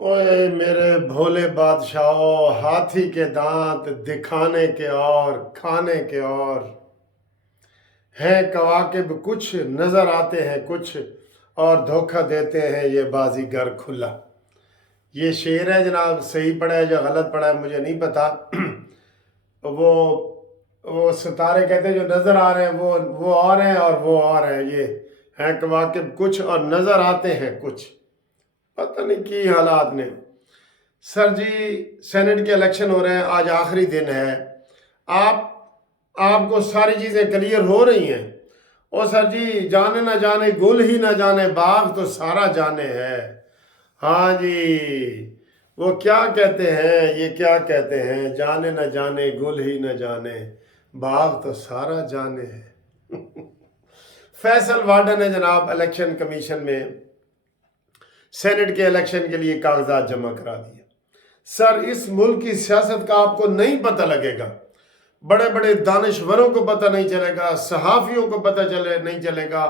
ओए मेरे भोले बादशाहों, हाथी के दांत दिखाने के और खाने के और हैं कवाकिब कुछ, नजर आते हैं कुछ और धोखा देते हैं ये बाजीगर खुला। ये शेर है जनाब, सही पढ़ा है या गलत पढ़ा है मुझे नहीं पता। वो वो सितारे कहते हैं जो नजर आ रहे हैं वो और हैं और वो और हैं। ये हैं कवाकिब कुछ और नजर आते हैं कुछ। पता नहीं की हालात ने। सर जी, सेनेट के इलेक्शन हो रहे हैं, आज आखिरी दिन है। आप आपको सारी चीज़ें क्लियर हो रही हैं। और सर जी, जाने ना जाने गुल ही ना जाने बाग तो सारा जाने है। हाँ जी, वो क्या कहते हैं, ये क्या कहते हैं, जाने ना जाने गुल ही ना जाने बाग तो सारा जाने है। फैसल वाडा ने जनाब इलेक्शन कमीशन में सेनेट के इलेक्शन के लिए कागजात जमा करा दिए। सर, इस मुल्क की सियासत का आपको नहीं पता लगेगा, बड़े बड़े दानिशवरों को पता नहीं चलेगा, सहाफ़ियों को नहीं चलेगा,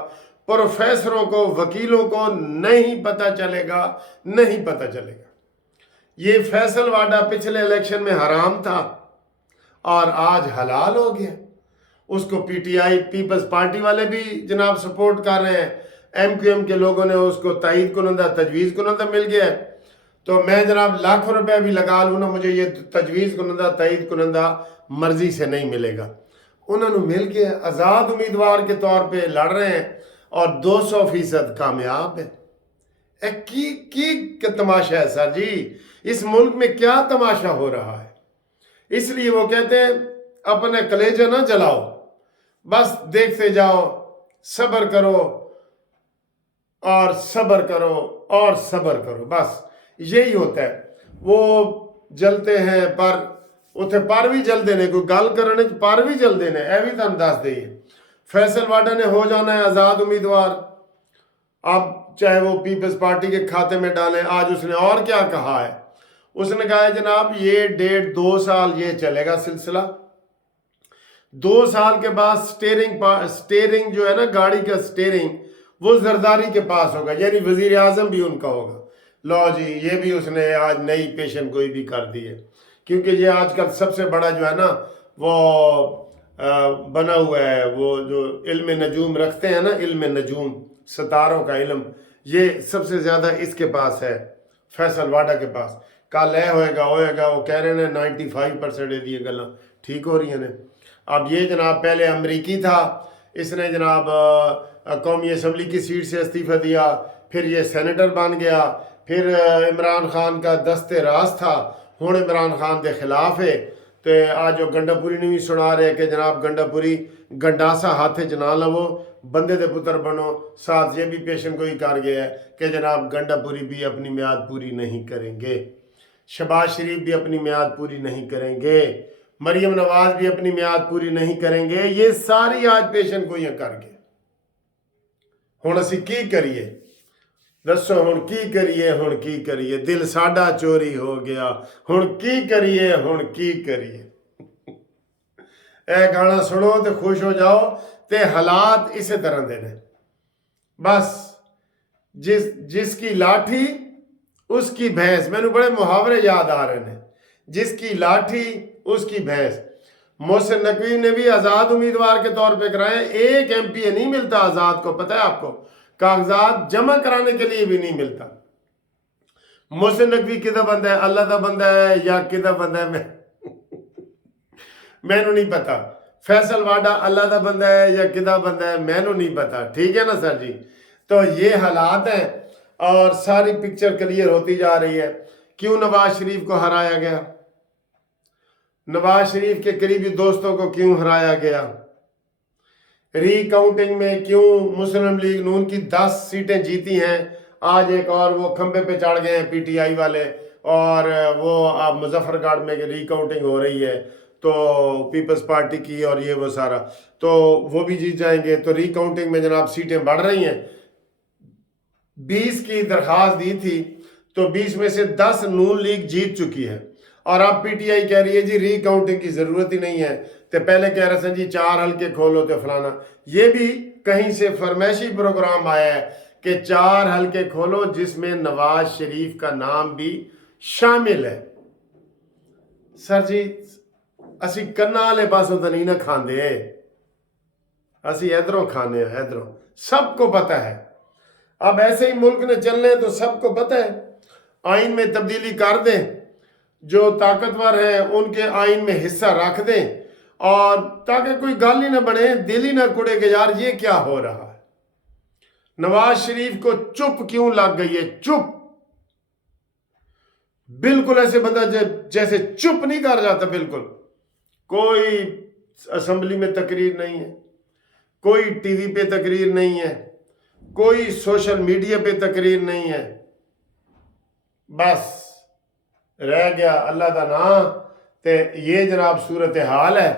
प्रोफेसरों को, वकीलों को नहीं पता चलेगा। ये फैसल वाडा पिछले इलेक्शन में हराम था और आज हलाल हो गया। उसको पीटीआई पीपल्स पार्टी वाले भी जनाब सपोर्ट कर रहे हैं, एमक्यूएम के लोगों ने उसको तायद कुनंदा, तजवीज़ कुनंदा मिल गया है। तो मैं जनाब लाखों रुपए भी लगा लूँ ना, मुझे ये तजवीज़ कुनंदा, तायद कुनंदा मर्जी से नहीं मिलेगा। उन्होंने मिल के आज़ाद उम्मीदवार के तौर पे लड़ रहे हैं और 200% कामयाब है। की तमाशा है सर जी, इस मुल्क में क्या तमाशा हो रहा है। इसलिए वो कहते हैं अपने कलेजा ना जलाओ, बस देखते जाओ, सब्र करो और सब्र करो और सब्र करो, बस यही होता है। वो जलते हैं पर उथे पर भी जल देने, कोई गल करने पर भी जल देने, यह भी तुम दस दईए। फैसल वाडा ने हो जाना है आज़ाद उम्मीदवार, अब चाहे वो पीपल्स पार्टी के खाते में डालें। आज उसने और क्या कहा है, उसने कहा है जनाब ये 1.5-2 साल ये चलेगा सिलसिला। 2 साल के बाद स्टेयरिंग जो है ना, गाड़ी का स्टेयरिंग वो जरदारी के पास होगा, यानी वजीर आजम भी उनका होगा। लो जी, ये भी उसने आज नई पेशन गोई भी कर दी है, क्योंकि ये आजकल सबसे बड़ा जो है ना वो बना हुआ है, वो जो इल्म नजूम रखते हैं ना, इल्म नजूम, सितारों का इल्म, ये सबसे ज़्यादा इसके पास है, फैसल वाडा के पास। कल होएगा वो कह रहे हैं 95% ये गल्लां ठीक हो रही ने। अब ये जनाब पहले अमरीकी था, इसने जनाब कौमी असम्बली की सीट से इस्तीफ़ा दिया, फिर ये सेनेटर बन गया, फिर इमरान खान का दस्ते राज था, हुण इमरान खान के खिलाफ है। तो आज जो गंडापुरी ने भी सुना रहे कि जनाब गंडापुरी गंडासा हाथे च ना लवो, बंदे दे पुत्र बनो। साथ ये भी पेशन गोई कर गया है कि जनाब गंडापुरी भी अपनी मियाद पूरी नहीं करेंगे, शहबाज शरीफ भी अपनी मियाद पूरी नहीं करेंगे, मरियम नवाज भी अपनी मियाद पूरी नहीं करेंगे। ये सारी आज पेशन गोइयां कर गए। हुण असीं की करिए दसो, हुण की करिए, दिल साडा चोरी हो गया, हुण की करिए। ए गाना सुनो तो खुश हो जाओ। ते हालात इस तरह दे ने, बस जिसकी लाठी उसकी भैंस। मैनू बड़े मुहावरे याद आ रहे हैं, जिसकी लाठी उसकी भैंस। मोहसिन नकवी ने भी आज़ाद उम्मीदवार के तौर पे कराए, एक एमपी नहीं मिलता आज़ाद को, पता है आपको, कागजात जमा कराने के लिए भी नहीं मिलता। मोहसिन नकवी किदा बंदा है, अल्लाह का बंदा है या किदा बंदा है, मैनू नहीं पता। फैसल वाडा अल्लाह का बंदा है या किदा बंदा है, मैनू नहीं पता। ठीक है ना सर जी। तो ये हालात हैं और सारी पिक्चर क्लियर होती जा रही है। क्यों नवाज शरीफ को हराया गया, नवाज शरीफ के करीबी दोस्तों को क्यों हराया गया, रीकाउंटिंग में क्यों मुस्लिम लीग नून की 10 सीटें जीती हैं, आज एक और वो खंबे पे चढ़ गए हैं पीटीआई वाले, और वो अब मुजफ्फरगढ़ में रिकाउंटिंग हो रही है तो पीपल्स पार्टी की, और ये वो सारा, तो वो भी जीत जाएंगे। तो रिकाउंटिंग में जनाब सीटें बढ़ रही हैं। 20 की दरख्वास्त दी थी तो 20 में से 10 नून लीग जीत चुकी है, और अब पीटीआई कह रही है जी रीकाउंटिंग की ज़रूरत ही नहीं है। तो पहले कह रहे थे जी 4 हल्के खोलो तो फलाना। ये भी कहीं से फरमाइशी प्रोग्राम आया है کہ 4 حلقے کھولو جس میں نواز شریف کا نام بھی شامل ہے۔ سر جی اسی کنا والے پاسوں تو نہیں نہ کھاندے، اسی ادھروں کھانے ہیں، ادھروں سب کو پتہ ہے۔ اب ایسے ہی ملک نے چلنے تو سب کو پتہ ہے، آئین میں تبدیلی کر دیں، جو طاقتور ہیں ان کے آئین میں حصہ رکھ دیں، اور تاکہ کوئی گال ہی نہ بنے، دل ہی نہ کڑے کہ یار یہ کیا ہو رہا ہے۔ نواز شریف کو چپ کیوں لگ گئی ہے؟ چپ، بالکل ایسے بندہ جیسے چپ نہیں کر جاتا، بالکل کوئی اسمبلی میں تقریر نہیں ہے، کوئی ٹی وی پہ تقریر نہیں ہے، کوئی سوشل میڈیا پہ تقریر نہیں ہے، بس رہ گیا اللہ دا نام۔ تے یہ جناب صورتحال ہے۔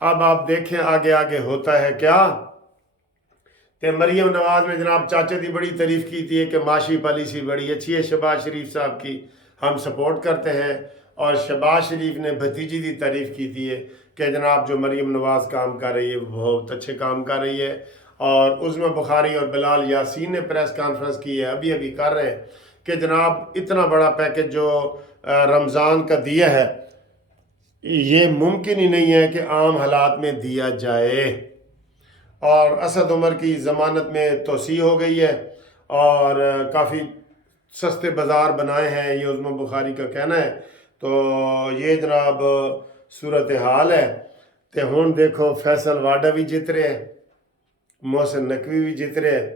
اب آپ دیکھیں آگے آگے ہوتا ہے کیا۔ تے مریم نواز نے جناب چاچے دی بڑی تعریف کی تھی کہ معاشی پالیسی بڑی اچھی ہے شہباز شریف صاحب کی، ہم سپورٹ کرتے ہیں، اور شہباز شریف نے بھتیجی دی تعریف کی تھی کہ جناب جو مریم نواز کام کر رہی ہے وہ بہت اچھے کام کر رہی ہے، اور عظمی بخاری اور بلال یاسین نے پریس کانفرنس کی ہے، ابھی کر رہے ہیں کہ جناب اتنا بڑا پیکج جو رمضان کا دیا ہے یہ ممکن ہی نہیں ہے کہ عام حالات میں دیا جائے، اور اسد عمر کی ضمانت میں توسیع ہو گئی ہے، اور کافی سستے بازار بنائے ہیں، یہ عظمی بخاری کا کہنا ہے۔ تو یہ جناب صورتحال ہے۔ تے ہون دیکھو فیصل واڈا بھی جت رہے ہیں، محسن نقوی بھی جت رہے ہیں۔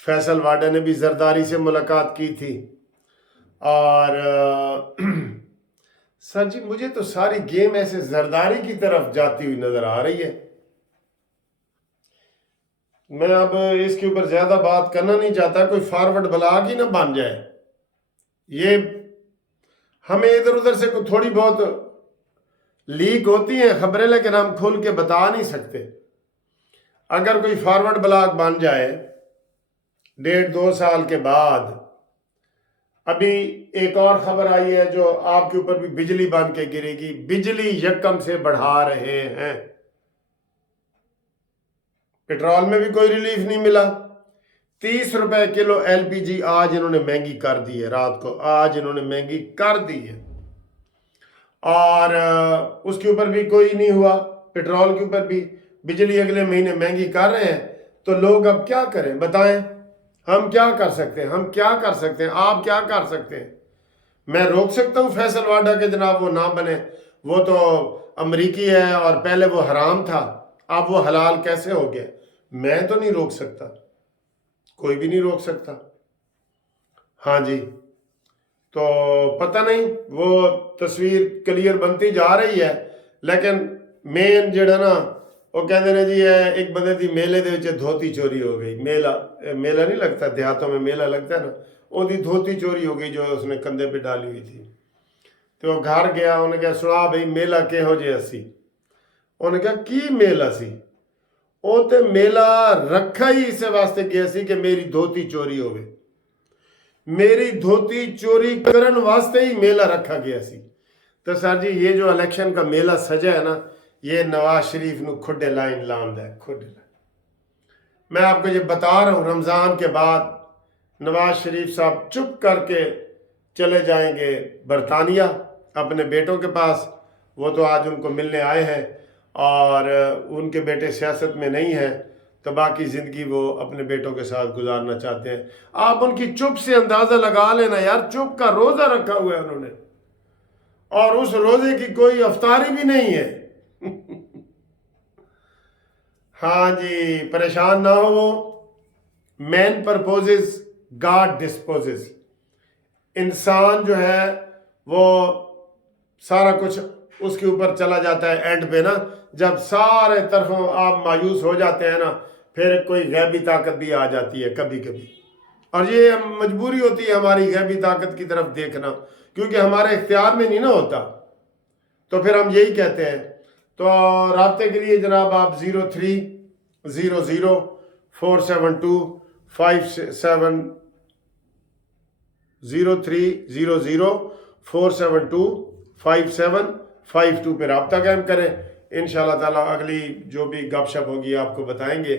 فیصل واڈا نے بھی زرداری سے ملاقات کی تھی، اور سر جی مجھے تو ساری گیم ایسے زرداری کی طرف جاتی ہوئی نظر آ رہی ہے۔ میں اب اس کے اوپر زیادہ بات کرنا نہیں چاہتا، کوئی فارورڈ بلاگ ہی نہ بن جائے۔ یہ ہمیں ادھر ادھر سے کوئی تھوڑی بہت لیک ہوتی ہیں خبریں، لیکن ہم کھل کے بتا نہیں سکتے۔ اگر کوئی فارورڈ بلاگ بن جائے 1.5-2 سال کے بعد، ابھی ایک اور خبر آئی ہے جو آپ کے اوپر بھی بجلی بن کے گرے گی، بجلی یکم سے بڑھا رہے ہیں، پیٹرول میں بھی کوئی ریلیف نہیں ملا، 30 روپے کلو ایل پی جی آج انہوں نے مہنگی کر دی ہے، رات کو آج انہوں نے مہنگی کر دی ہے، اور اس کے اوپر بھی کوئی نہیں ہوا، پیٹرول کے اوپر بھی بجلی اگلے مہینے مہنگی کر رہے ہیں۔ تو لوگ اب کیا کریں بتائیں؟ ہم کیا کر سکتے ہیں؟ ہم کیا کر سکتے ہیں؟ آپ کیا کر سکتے ہیں؟ میں روک سکتا ہوں فیصل واڈا کے جناب وہ نہ بنے، وہ تو امریکی ہے اور پہلے وہ حرام تھا، اب وہ حلال کیسے ہو گیا؟ میں تو نہیں روک سکتا، کوئی بھی نہیں روک سکتا۔ ہاں جی، تو پتہ نہیں وہ تصویر کلیئر بنتی جا رہی ہے، لیکن مین جڑا نا وہ کہتے ہیں جی ایک بندے دی میلے دے وچ دھوتی چوری ہو گئی، میلہ نہیں لگتا دیہاتوں میں، میلہ لگتا ہے نا، وہ دی دھوتی چوری ہو گئی جو اس نے کندھے پہ ڈالی ہوئی تھی۔ تو وہ گھر گیا، انہوں نے کہا سنا بھئی میلہ کہو جے اسی؟ انہوں نے کہا کی میلہ سی؟ وہ تے میلہ رکھا ہی اسے واسطے گیا سی کہ میری دھوتی چوری ہوئے، میری دھوتی چوری کرن واسطے ہی میلہ رکھا گیا سی۔ تو سر جی یہ جو الیکشن کا میلہ سجا ہے نا، یہ نواز شریف نو کھڈے لائن لاند ہے، کھڈے لائن۔ میں آپ کو یہ بتا رہا ہوں، رمضان کے بعد نواز شریف صاحب چپ کر کے چلے جائیں گے برطانیہ اپنے بیٹوں کے پاس، وہ تو آج ان کو ملنے آئے ہیں، اور ان کے بیٹے سیاست میں نہیں ہیں، تو باقی زندگی وہ اپنے بیٹوں کے ساتھ گزارنا چاہتے ہیں۔ آپ ان کی چپ سے اندازہ لگا لینا یار، چپ کا روزہ رکھا ہوا ہے انہوں نے، اور اس روزے کی کوئی افطاری بھی نہیں ہے۔ ہاں جی، پریشان نہ ہو، مین پرپوزز گاڈ ڈسپوزز، انسان جو ہے وہ سارا کچھ اس کے اوپر چلا جاتا ہے اینڈ پہ نا، جب سارے طرفوں آپ مایوس ہو جاتے ہیں نا، پھر کوئی غیبی طاقت بھی آ جاتی ہے کبھی کبھی، اور یہ مجبوری ہوتی ہے ہماری غیبی طاقت کی طرف دیکھنا، کیونکہ ہمارے اختیار میں نہیں نا ہوتا، تو پھر ہم یہی کہتے ہیں۔ تو رابطے کے لیے جناب آپ 03004752 پہ رابطہ قائم کریں۔ انشاءاللہ تعالیٰ اگلی جو بھی گپ شپ ہوگی آپ کو بتائیں گے۔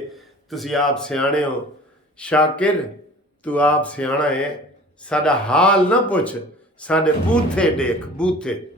تسی آپ سیانے ہو، شاکر ਤੂੰ ਆਪ ਸਿਆਣਾ ਹੈ, ਸਾਡਾ ਹਾਲ ਨਾ ਪੁੱਛ, ਸਾਡੇ ਬੂਥੇ ਦੇਖ ਬੂਥੇ।